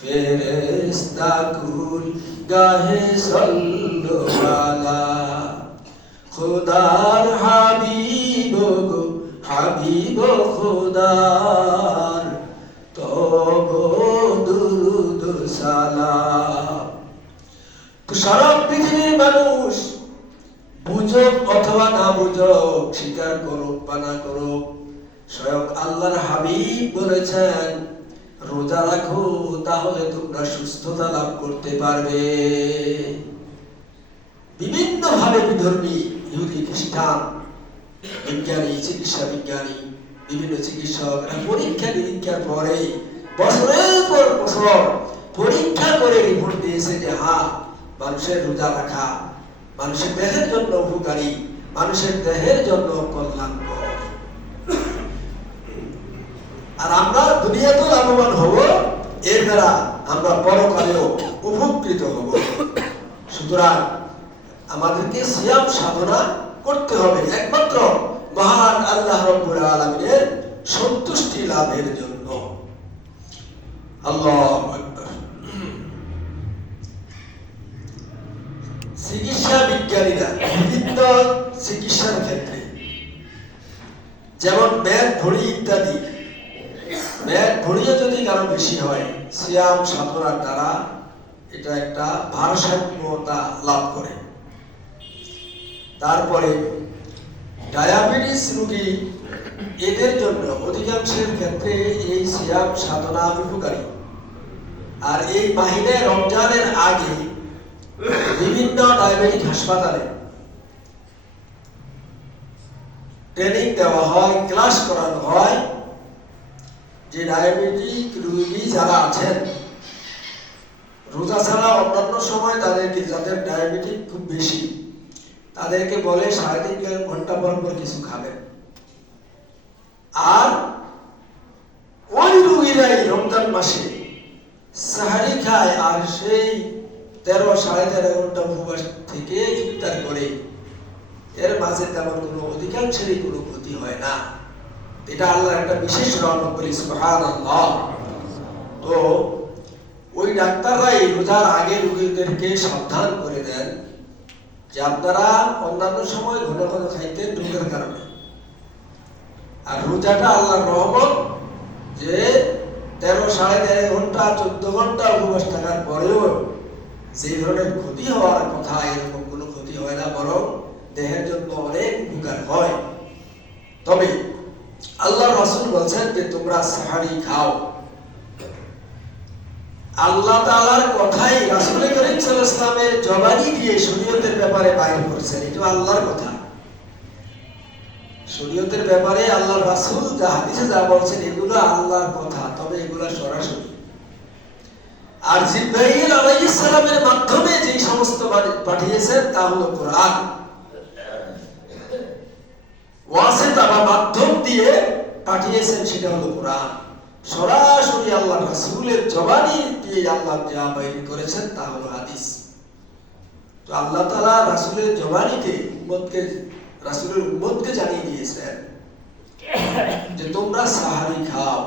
ফেরেশতা কুল গাহে সাল্লু আলা খোদার হাবিব গো হাবিব খোদার তব দুরুদ সালাম। তো সারা পৃথিবীর মানুষ বুঝুক অথবা না বুঝুক, স্বীকার করুক বা না করুক, স্বয়ং আল্লাহর হাবিব বলেছেন রোজা রাখো তাহলে তোমরা সুস্থতা লাভ করতে পারবে। বিভিন্ন ভাবে বিধর্মী ইহুদি খ্রিস্টান বিজ্ঞানী চিকিৎসা বিজ্ঞানী বিভিন্ন চিকিৎসকরা পরীক্ষা নিরীক্ষার পরে বছরের পর বছর পরীক্ষা করে রিপোর্ট দিয়েছে যে হ্যাঁ, মানুষের রোজা রাখা মানুষের দেহের জন্য উপকারী, মানুষের দেহের জন্য কল্যাণকর। আর আমরা দুনিয়াতেও লাভবান হব, এর দ্বারা আমরা পরকালেও উপকৃত হব। সুতরাং আমাদেরকে সিয়াম সাধনা করতে হবে একমাত্র মহান আল্লাহ রাব্বুল আলামিনের সন্তুষ্টি লাভের জন্য। আল্লাহু আকবার। চিকিৎসা বিজ্ঞানীরা বিভিন্ন চিকিৎসার ক্ষেত্রে যেমন মেদ ভরি ইত্যাদি, মেদ ভরিও যদি কারো বেশি হয় সিয়াম সাধনার দ্বারা এটা একটা ভারসাম্যতা লাভ করে। তারপরে ডায়াবেটিস রোগী, এদের জন্য অধিকাংশের ক্ষেত্রে এই সিয়াম সাধনা উপকারী। আর এই মাহিনে রমজানের আগে বিভিন্ন ডায়াবেটিক হাসপাতালে ট্রেনিং দেওয়া হয়, ক্লাস করানো হয় যে ডায়াবেটিক রোগী যারা আছেন রোজা ছাড়া অন্যান্য সময় তাদেরকে, যাদের ডায়াবেটিক খুব বেশি তাদেরকে বলে 3.5 ঘন্টা পর পর কিছু খাবেন। আর ওই রোগীরাই রমজান মাসে সাহারি খায় আর সেই 13-13.5 ঘন্টা উপবাস থেকে ইফতার করে, এর মাঝে তেমন কোনো অধিকাংশেরই কোনো ক্ষতি হয় না। এটা আল্লাহর একটা বিশেষ রহমত বলি সুবহানাল্লাহ। তো ওই ডাক্তাররাই রোজার আগে রোগীদেরকে সাবধান করে দেন যে আপনারা অন্যান্য সময় ঘন ঘন খাইতেন রোগের কারণে, আর রোজাটা আল্লাহর রহমত যে 13-13.5 ঘন্টা 14 ঘন্টা উপবাস থাকার পরেও যে ধরনের ক্ষতি হওয়ার কথা এরকম কোনো ক্ষতি হয় না, বরং দেহের জন্য অনেক উপকার হয়। তবে আল্লাহর রাসূল বলছেন যে তোমরা সাহারি খাও। আল্লাহ তাআলার কথাই রাসূল করিম সাল্লাল্লাহু আলাইহি ওয়াসাল্লামের জবানি দিয়ে শরীয়তের ব্যাপারে বাইর করেছেন, এটা আল্লাহর কথা। শরীয়তের ব্যাপারে আল্লাহর রাসূল যা হাদিসে যা বলছেন এগুলো আল্লাহর কথা, তবে এগুলো সরাসরি। আর জিবরাইল আলাইহিস সালামের মাধ্যমে যে সমস্ত পাঠিয়েছেন তা হলো কোরআন। ওয়াসিতা বা মাধ্যম দিয়ে পাঠিয়েছেন সেটা হলো কোরআন। সরাসরি আল্লাহ রাসূলের জবানি দিয়ে আল্লাহ যা বাইর করেছেন তা হলো হাদিস। তো আল্লাহ তাআলা রাসূলের জবানিতে রাসূলের উম্মতকে জানিয়ে দিয়েছেন যে তোমরা সাহারি খাও,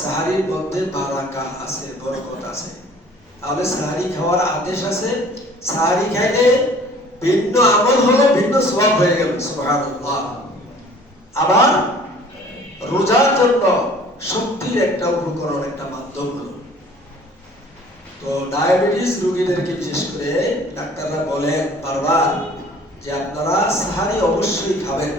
সাহারির মধ্যে বারাকা আছে, বরকত আছে। তাহলে সাহারি খাওয়ার আদেশ আছে। সাহারি খাইলে ভিন্ন আমল হলো, ভিন্ন সওয়াব হয়ে গেল, সুবহানাল্লাহ। আবার রোজার জন্য শক্তির একটা উপকরণ, একটা মাধ্যম হলো। তো ডায়াবেটিস রোগীদেরকে বিশেষ করে ডাক্তাররা বলেন বারবার যে আপনারা সাহারি অবশ্যই খাবেন,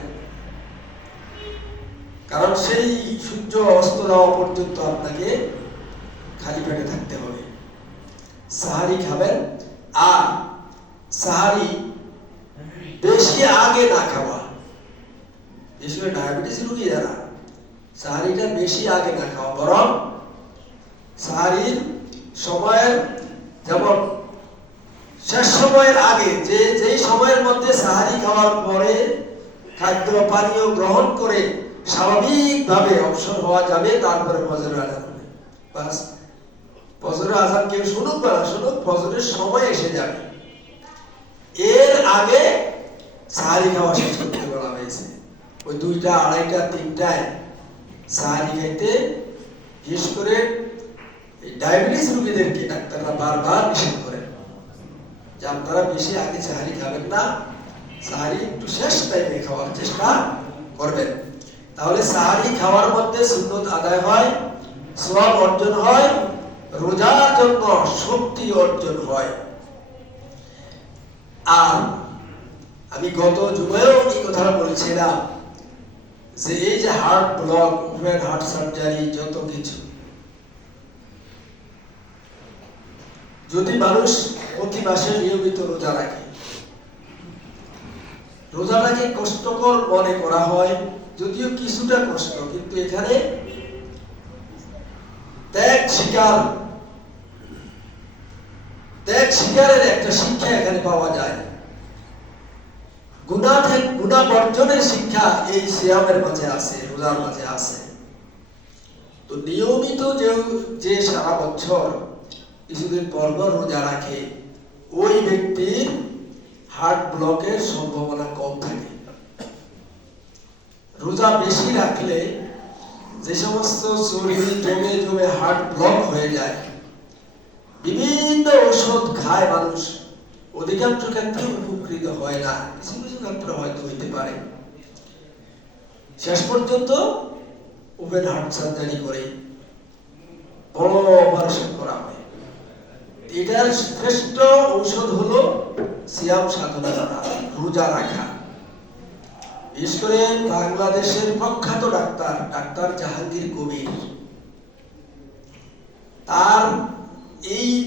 কারণ সেই সূর্য অস্ত যাওয়া পর্যন্ত আপনাকে খালি পেটে থাকতে হবে। সাহারি খাবেন, আর সাহারি বেশি আগে না খাওয়া। বিশেষ করে ডায়াবেটিস রোগী যারা, সাহারিটা বেশি আগে না খাওয়া, বরং সাহারির সময়ের যেমন শেষ সময়ের আগে, যেই সময়ের মধ্যে সাহারি খাওয়ার পরে খাদ্য পানীয় গ্রহণ করে স্বাভাবিকভাবে অবসর হওয়া যাবে, তারপরে ফজরের আযান হবে। বাস, ফজরের আযান কেউ শুনুক বা না শুনুক, ফজরের সময় এসে যাবে। এর আগে সাহারি খাওয়া শেষ করতে বলা হয়েছে। ওই 2টা, 2:30, 3টায় সাহারি খাইতে, বিশেষ করে এই ডায়াবেটিস রোগীদেরকে ডাক্তাররা বারবার নিষেধ করেন যে আপনারা বেশি আগে সাহারি খাবেন না, সাহারি একটু শেষ টাইমে খাওয়ার চেষ্টা করবেন। তাহলে সাহারি খাওয়ার মধ্যে সুন্নত আদায় হয়, সওয়াব অর্জন হয়, রোজার জন্য শক্তি অর্জন হয়। আর আমি গত জুমায়ও এই কথাটা বলেছিলাম যে এই যে heart block, open heart surgery, যত কিছু, যদি মানুষ প্রতি মাসে নিয়মিত রোজা রাখে, রোজাটাকে কষ্টকর মনে করা হয়, যদিও কিছুটা কষ্ট, কিন্তু এখানে ত্যাগ স্বীকারের একটা শিক্ষা এখানে পাওয়া যায়। গুনাহ বর্জনের শিক্ষা এই সিয়ামের মাঝে আছে, রোজার মাঝে আছে। তো নিয়মিত যে সারা বছর কিছুদিন পর রোজা রাখে, ওই ব্যক্তির হার্ট ব্লকের সম্ভাবনা কম থাকে। রোজা বেশি রাখলে যে সমস্ত চর্বি জমে জমে হার্ট ব্লক হয়ে যায়, বিভিন্ন ঔষধ খায় মানুষ, অধিকাংশ ক্ষেত্রে উপকৃত হয় না, কিছু কিছু ক্ষেত্রে হয়তো হইতে পারে। শেষ পর্যন্ত ওপেন হার্ট সার্জারি করে বড় অপারেশন করা হয়। এটার শ্রেষ্ঠ ঔষধ হলো সিয়াম সাধনা করা, রোজা রাখা। বিশেষ করে বাংলাদেশের প্রখ্যাত ডাক্তার জাহাঙ্গীর কবির,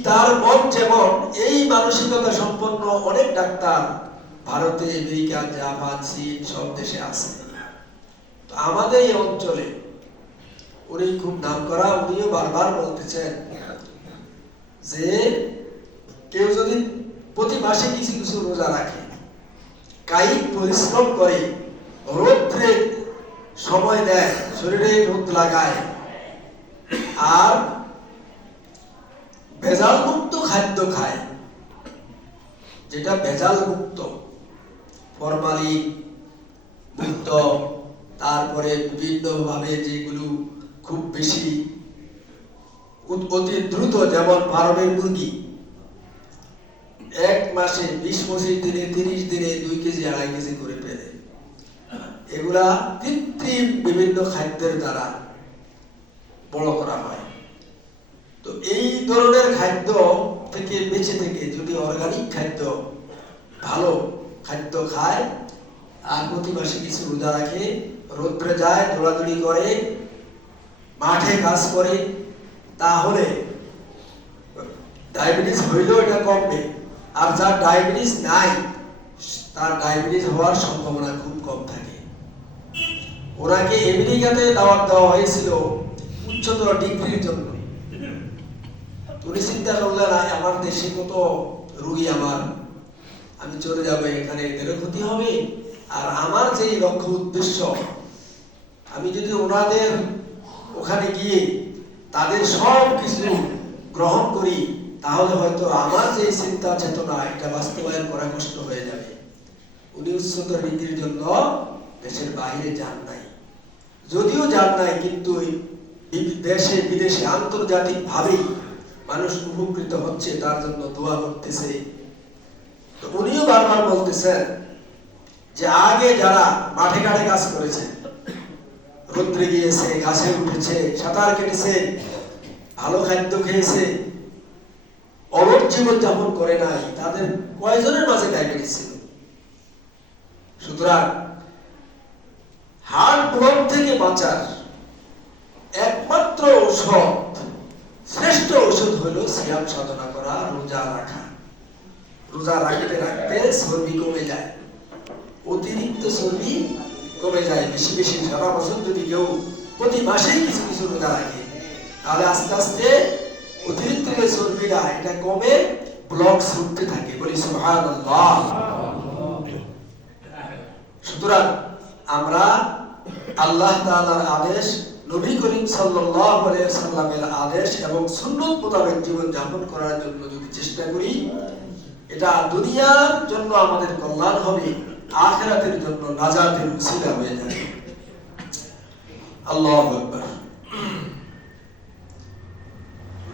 তার মত যেমন, এই মানসিকতা সম্পন্ন অনেক ডাক্তার ভারতে, আমেরিকা, জাপান, চীন সব দেশে আছে। তো আমাদের এই অঞ্চলে উনি খুব নাম করা, উনিও বারবার বলতেছেন যে কেউ যদি প্রতি মাসে কিছু কিছু রোজা রাখে, কায়িক পরিশ্রম করে, রৌদ্রে সময় দেয়, শরীরে রোদ লাগায়, আর ভেজাল মুক্ত খাদ্য খায়, যেটা ভেজাল মুক্ত, ফরমালিন মুক্ত, তারপরে বিভিন্ন ভাবে যেগুলো খুব বেশি অতি দ্রুত, যেমন ফার্মের মুরগি এক মাসে 20-25 দিনে, 30 দিনে 2 কেজি 2.5 কেজি করে ফেলে, এগুলা কৃত্রিম বিভিন্ন খাদ্যের দ্বারা বড় করা হয়। তো এই ধরনের খাদ্য থেকে বেঁচে থেকে যদি অর্গানিক খাদ্য, ভালো খাদ্য খায়, আর প্রতি মাসে কিছু রোজা রাখে, রৌদ্রে যায়, দৌড়াদৌড়ি করে, মাঠে কাজ করে, তাহলে ডায়াবেটিস হইলেও এটা কমবে। আর যার ডায়াবেটিস নাই, তার ডায়াবেটিস হওয়ার সম্ভাবনা খুব কম থাকে। ওনাকে আমেরিকাতে দাওয়াত দেওয়া হয়েছিল উচ্চতর ডিগ্রির জন্য। উনি চিন্তা করলেন, আমার দেশে কত রোগী, আমি চলে যাবো, এখানে এদেরও ক্ষতি হবে, আর আমার যে লক্ষ্য উদ্দেশ্য, আমি যদি ওনাদের ওখানে গিয়ে তাদের সব কিছু গ্রহণ করি, তাহলে হয়তো আমার যে চিন্তা চেতনা, এটা বাস্তবায়ন করা কষ্ট হয়ে যাবে। উনি উচ্চতর ডিগ্রির জন্য দেশের বাইরে যান নাই, যদিও যান নাই, কিন্তু দেশে বিদেশে আন্তর্জাতিক ভাবে মানুষ উপকৃত হচ্ছে, তার জন্য দোয়া করতেছে। তো উনিও বারবার বলতেছেন যে আগে যারা মাঠে ঘাটে কাজ করেছে, রৌদ্রে গিয়েছে, গাছে উঠেছে, সাঁতার কেটেছে, ভালো খাদ্য খেয়েছে, অলস জীবন যাপন করে নাই, তাদের কয়জনের মাঝে ডায়াবেটিস ছিল? সুতরাং হার্ট ব্লক থেকে বাঁচার একমাত্র ঔষধ, শ্রেষ্ঠ ঔষধ হলো সিয়াম সাধনা করা, রোজা রাখা। রোজা রাখতে রাখতে চর্বি কমে যায়, অতিরিক্ত চর্বি কমে যায়। বেশি বেশি সারা বছর যদি কেউ প্রতি মাসেই কিছু কিছু রোজা রাখে, তাহলে আস্তে আস্তে অতিরিক্ত যে চর্বিটা, এটা কমে ব্লক ছুটতে থাকে। বলি সুবহানাল্লাহ। সুতরাং আমরা আল্লাহ তাআলার আদেশ, নবী করিম সাল্লাল্লাহু আলাইহি ওয়াসাল্লামের আদেশ এবং সুন্নাত মোতাবেক জীবন যাপন করার জন্য যদি চেষ্টা করি, এটা দুনিয়ার জন্য আমাদের কল্যাণ হবে, আখিরাতের জন্য নাজাতের উসিলা হয়ে যাবে। আল্লাহু আকবার।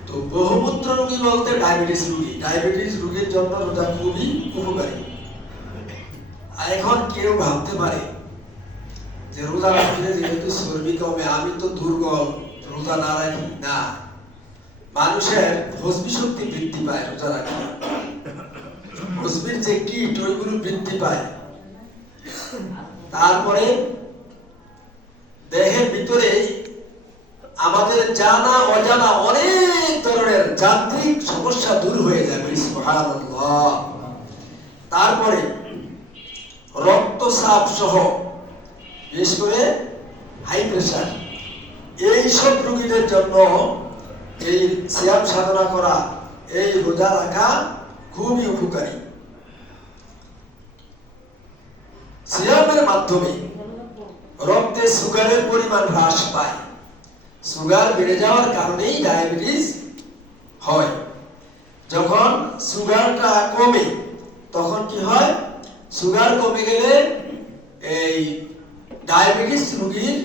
তো বহুমূত্র রোগী বলতে ডায়াবেটিস রোগীর জন্য রোজা খুবই উপকারী। এখন কেউ ভাবতে পারে যে রোজা রাখলে যেহেতু চর্বি কমে, আমি তো দুর্বল, রোজা না রাখি না। মানুষের হজমি শক্তি বৃদ্ধি পায় রোজা রাখলে, হজমির যে কীট ওইগুলো বৃদ্ধি পায়। তারপরে দেহের ভিতরে আমাদের জানা অজানা অনেক ধরনের যান্ত্রিক সমস্যা দূর হয়ে যাবে, সুবহানাল্লাহ। তারপরে রক্তচাপ সহ বিশেষ করে হাই প্রেশার এইসব রোগীদের জন্য এই সিয়াম সাধনা করা, এই রোজা রাখা খুবই উপকারী। সিয়ামের মাধ্যমে রক্তে সুগারের পরিমাণ হ্রাস পায়। সুগার বেড়ে যাওয়ার কারণেই ডায়াবেটিস হয়। যখন সুগারটা কমে তখন কি হয়, সুগার কমে গেলে এই ডায়াবেটিস রোগীর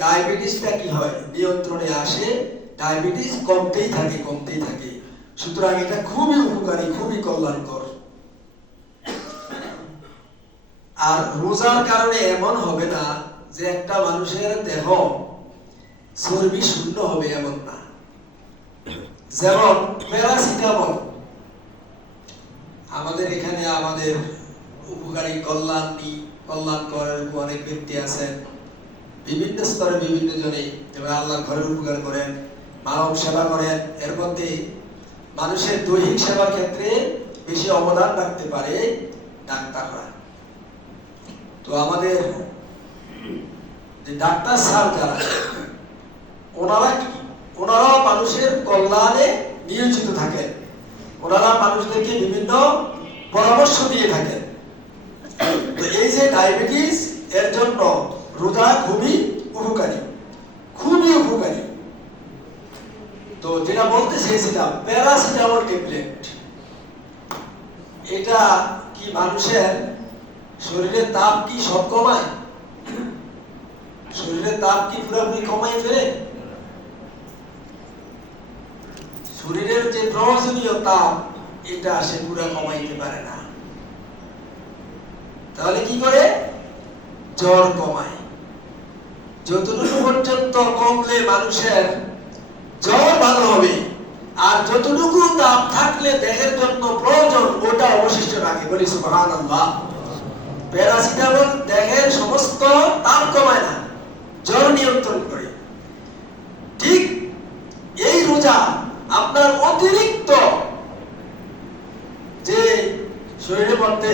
ডায়াবেটিসটা কি হয়, নিয়ন্ত্রণে আসে। ডায়াবেটিস কমতেই থাকে। সুতরাং এটা খুবই উপকারী, খুবই কল্যাণকর। আর রোজার কারণে এমন হবে না যে একটা মানুষের দেহ চর্বি শূন্য হবে, এমন না। যেমন প্যারাসিটামল, আমাদের এখানে আমাদের উপকারী কল্যাণকর অনেক ব্যক্তি আছেন, বিভিন্ন স্তরে বিভিন্ন জনে, যেমন আল্লাহর ঘরের উপকার করেন, মানব সেবা করেন। এর মধ্যে মানুষের দৈহিক সেবার ক্ষেত্রে বেশি অবদান রাখতে পারে ডাক্তাররা। তো আমাদের যে ডাক্তার স্যার যারা, ওনারাও মানুষের কল্যাণে নিয়োজিত থাকেন। ওনারা মানুষদেরকে বিভিন্ন পরামর্শ দিয়ে থাকেন। তো এই যে ডায়াবেটিস, এর জন্য রোজা খুবই উপকারী। তো যেটা বলতে চেয়েছিলাম, প্যারাসিটামল ট্যাবলেট, এটা কি মানুষের শরীরের তাপ কি সব কমায়? শরীরের তাপ কি পুরোপুরি কমাই ফেলে? শরীরের যে প্রয়োজনীয় তাপ, এটা সে পুরো কমাইতে পারে না। তাহলে কি করে? জ্বর কমায়। যতটুকু পর্যন্ত কমলে মানুষের জ্বর ভালো হবে, আর যতটুকু তাপ থাকলে দেহের জন্য প্রয়োজন, ওটা অবশিষ্ট রাখে। বলি সুবহানাল্লাহ। প্যারাসিটামল দেহের সমস্ত তাপ কমায় না, জ্বর নিয়ন্ত্রণ করে। ঠিক এই রোজা আপনার অতিরিক্ত যে শরীরের মধ্যে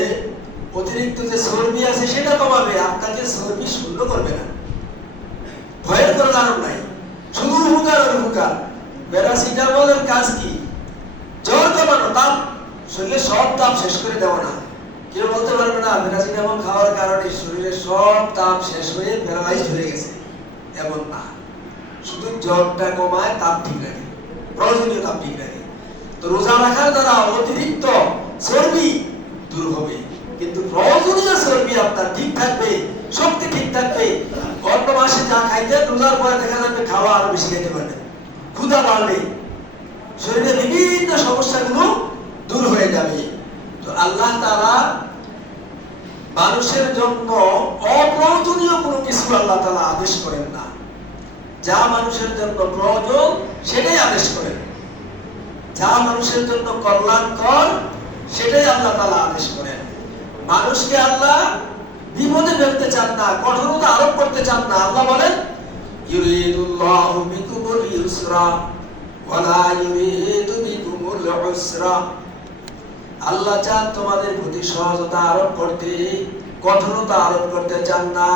অতিরিক্ত যে চর্বি আছে সেটা কমাবে, আপনাকে চর্বি শূন্য করবে না। ভয়ের কোনো কারণ নাই, শুধু উপকার। প্যারাসিটামলের কাজ কি? জ্বর কমানো, তাপ, শরীরের সব তাপ শেষ করে দেওয়া না। কেউ বলতে পারবে না প্যারাসিটামল খাওয়ার কারণে শরীরের সব তাপ শেষ হয়ে প্যারালাইজড হয়ে গেছে, এমন না। শুধু জ্বরটা কমায়, তাপ ঠিক রাখে, প্রয়োজনীয় তাপ ঠিক রাখে। তো রোজা রাখার দ্বারা অতিরিক্ত চর্বি দূর হবে, কিন্তু প্রয়োজনীয় চর্বি আপনার ঠিক থাকবে, শক্তি ঠিক থাকবে। অন্য মাসে যা খাইতেন, রোজার পরে দেখা যাবে খাওয়া আরো বেশি খেতে পারবে, ক্ষুধা বাড়বে, শরীরে বিভিন্ন সমস্যাগুলো দূর হয়ে যাবে। তো আল্লাহ তাআলা মানুষের জন্য অপ্রয়োজনীয় কোনো কিছু আল্লাহ তাআলা আদেশ করেন না। যা মানুষের জন্য প্রয়োজন সেটাই আদেশ করেন, যা মানুষের জন্য কল্যাণকর সেটাই আল্লাহ তাআলা আদেশ করেন। মানুষকে আল্লাহ বিপদে ফেলতে চান না, কঠোরতা আরোপ করতে চান না। আল্লাহ বলেন, ইউরিদুল্লাহু বিকুমুল ইউসরা ওয়া লা ইউরিদু বিকুমুল উসরা। আল্লাহ চান তোমাদের প্রতি সহজতা আরোপ করতে, কঠোরতা আরোপ করতে চান না।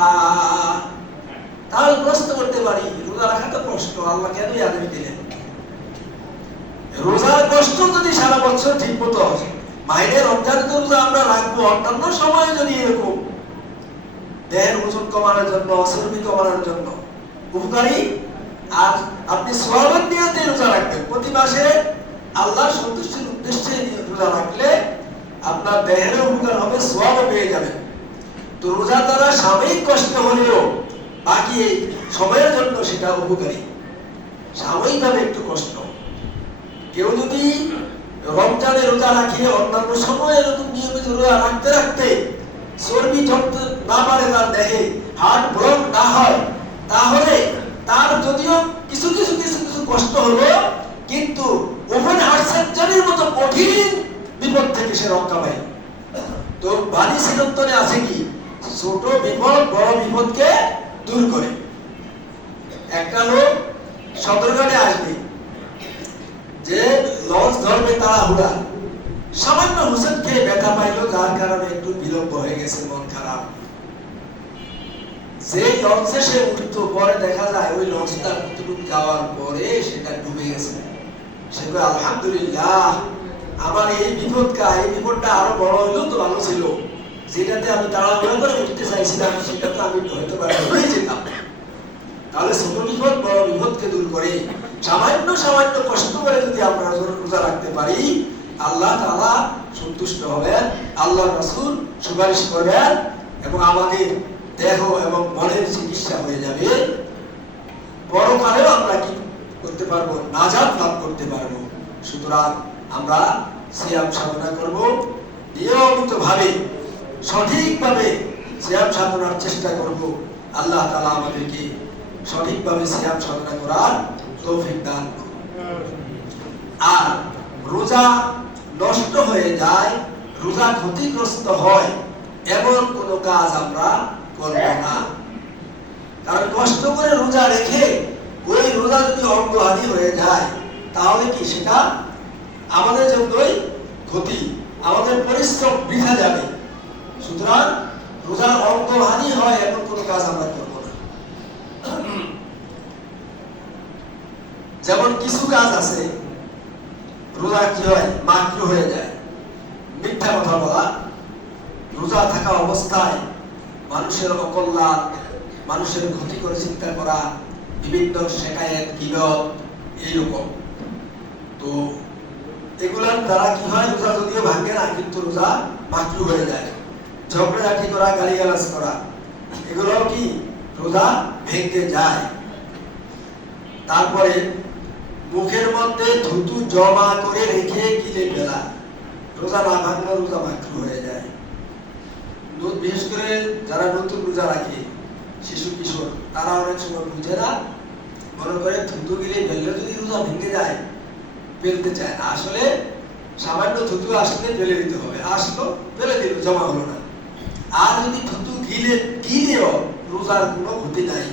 তাহলে প্রশ্ন করতে পারি, রোজা রাখা তো কষ্ট, আল্লাহ কেন এই আদেশ দিলেন? রোজার কষ্ট যদি সারা বছর ঠিক মতো মাইনে রমজান তো রোজা আমরা রাখবো, অন্যান্য সময়ে যদি এরকম দেহের ওজন কমানোর জন্য, চর্বি কমানোর জন্য উপকারী, আর আপনি সওয়াবের নিয়তে রোজা রাখবেন, প্রতি মাসে আল্লাহর সন্তুষ্টির উদ্দেশ্যে রোজা রাখলে আপনার দেহের উপকার হবে, সওয়াবও পেয়ে যাবেন। তো রোজা দ্বারা সাময়িক কষ্ট হলেও বাকি সময়ের জন্য সেটা উপকারী, সাময়িকভাবে একটু কষ্ট। কেউ যদি রমজানে রোজা রাখে, অন্যান্য সময় এরকম নিয়মিত রোজা রাখতে রাখতে চর্বি ঝরতে না পারে, তার দেহে হার্ট ব্লক না হয়, তাহলে তার যদিও কিছু কিছু কিছু কিছু কষ্ট হলো, কিন্তু ওপেন হার্ট সার্জারির মতো কঠিন বিপদ থেকে সে রক্ষা পায়। তো বাণী চিরন্তনে আছে কি, ছোট বিপদ বড় বিপদকে দূর করে। একটা লোক সদরঘাটে আসবে, যে লঞ্চ ধরবে তাড়াহুড়া, সামান্য হোসেন খেয়ে ব্যথা পাইলো, যার কারণে একটু বিলম্ব হয়ে গেছে, মন খারাপ। যে লঞ্চে সে উঠতো, পরে দেখা যায় ওই লঞ্চটা কতটুকু যাওয়ার পরে সেটা ডুবে গেছে। সে কয় আলহামদুলিল্লাহ, আমার এই বিপদটা আরো বড় হইলেও তো ভালো ছিল, যেটাতে আমি তাড়াহুড়া করে উঠতে চাইছিলাম সেটা তো আমি হয়তো বা ডুবে যেতাম। তাহলে ছোট বিপদ বড় বিপদকে দূর করে সামান্য সামান্য কষ্ট করে যদি আমরা রোজা রাখতে পারি, আল্লাহ তাআলা সন্তুষ্ট হবেন, আল্লাহর রাসূল সুপারিশ করবেন, এবং আমাদের দেহ এবং মনের চিকিৎসা হয়ে যাবে। পরকালেও আমরা কি করতে পারবো, নাজাত লাভ করতে পারবো। সুতরাং আমরা সিয়াম সাধনা করব, নিয়মিতভাবে সঠিকভাবে সিয়াম সাধনার চেষ্টা করব। আল্লাহ তাআলা আমাদেরকে সঠিকভাবে সিয়াম সাধনা করার তৌফিক দান করুন। আর রোজা নষ্ট হয়ে যায়, রোজা ক্ষতিগ্রস্ত হয়, এমন কোন কাজ আমরা করব না। কারণ কষ্ট করে রোজা রেখে ওই রোজা যদি অঙ্গহানি হয়ে যায়, তাহলে কি সেটা আমাদের জন্যই ক্ষতি, আমাদের পরিশ্রম বৃথা যাবে। সুতরাং রোজার অঙ্গহানি হয় এমন কোন কাজ আমরা করব না। যেমন কিছু কাজ আছে রোজা কি হয়, মাকরুহ হয়ে যায়। মিথ্যা কথা বলা, রোজা থাকা অবস্থায় মানুষের অকল্যাণ, মানুষের ক্ষতি করে চিন্তা করা, বিভিন্ন শেকায়েত গীবত, এইরকম। তো এগুলার দ্বারা কি হয়, রোজা যদিও ভাঙে না, কিন্তু রোজা মাকরুহ হয়ে যায়। ঝগড়াঝাটি করা, গালিগালাজ করা, এগুলো কি রোজা ভেঙে যায়। তারপরে মুখের মধ্যে থুতু জমা করে রেখে গিলে ফেলা, রোজা না ভাঙলে রোজা মাকরুহ হয়ে যায়। বিশেষ করে যারা নতুন রোজা রাখে, শিশু কিশোর, তারা অনেক সময় বুঝে না, মনে করে থুতু গিলে ফেললে যদি রোজা ভেঙে যায়, ফেলতে চায় না। আসলে সামান্য থুতু আসলে ফেলে দিতে হবে, আসলো ফেলে দিল, জমা হলো না। আর যদি থুতু গিলেও রোজার কোনো ক্ষতি নাই।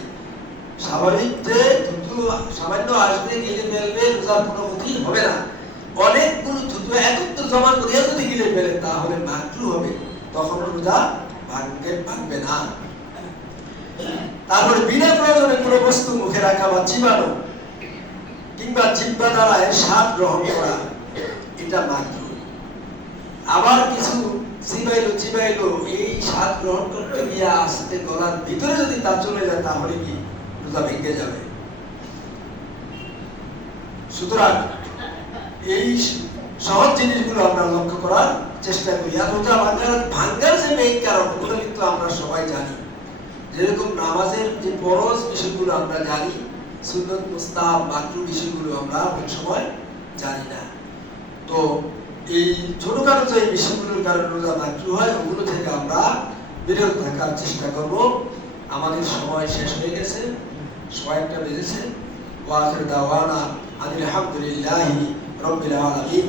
স্বাভাবিক যে থুতু সামান্য আসবে, গিলে ফেলবে, রোজার কোনো ক্ষতি হবে না। অনেকগুলো থুতু একত্র জমা করিয়া যদি গিলে ফেলে, তাহলে মাকরুহ হবে, তখন রোজা ভাঙবে না। তারপরে বিনা প্রয়োজনে কোনো বস্তু মুখে রাখা বা চিবানো, কিংবা জিহ্বা দ্বারা এর স্বাদ গ্রহণ করা, এটা মাকরুহ। আবার কিছু চিবাইলো, এই স্বাদ গ্রহণ করতে গিয়ে আস্তে গলার ভিতরে যদি তা চলে যায়, তাহলে কি রোজা ভেঙে যাবে। সুতরাং এই সহজ জিনিসগুলো আমরা লক্ষ্য করার চেষ্টা করি। আর রোজা ভাঙার যে মেইন কারণ, ওগুলো কিন্তু আমরা সবাই জানি। যেরকম নামাজের যে ফরজ বিষয়গুলো আমরা জানি, সুন্নত মুস্তাহাব মাকরুহ বিষয়গুলো আমরা অনেক সময় জানি না। তো এই ছোটখাটো যে বিষয়গুলোর কারণে রোজা মাকরুহ হয়, ওগুলো থেকে আমরা বিরত থাকার চেষ্টা করব। আমাদের সময় শেষ হয়ে গেছে, 1:00 বেজেছে। ওয়া আখিরু দাওয়ানা আলহামদুলিল্লাহি রাব্বিল আলামিন।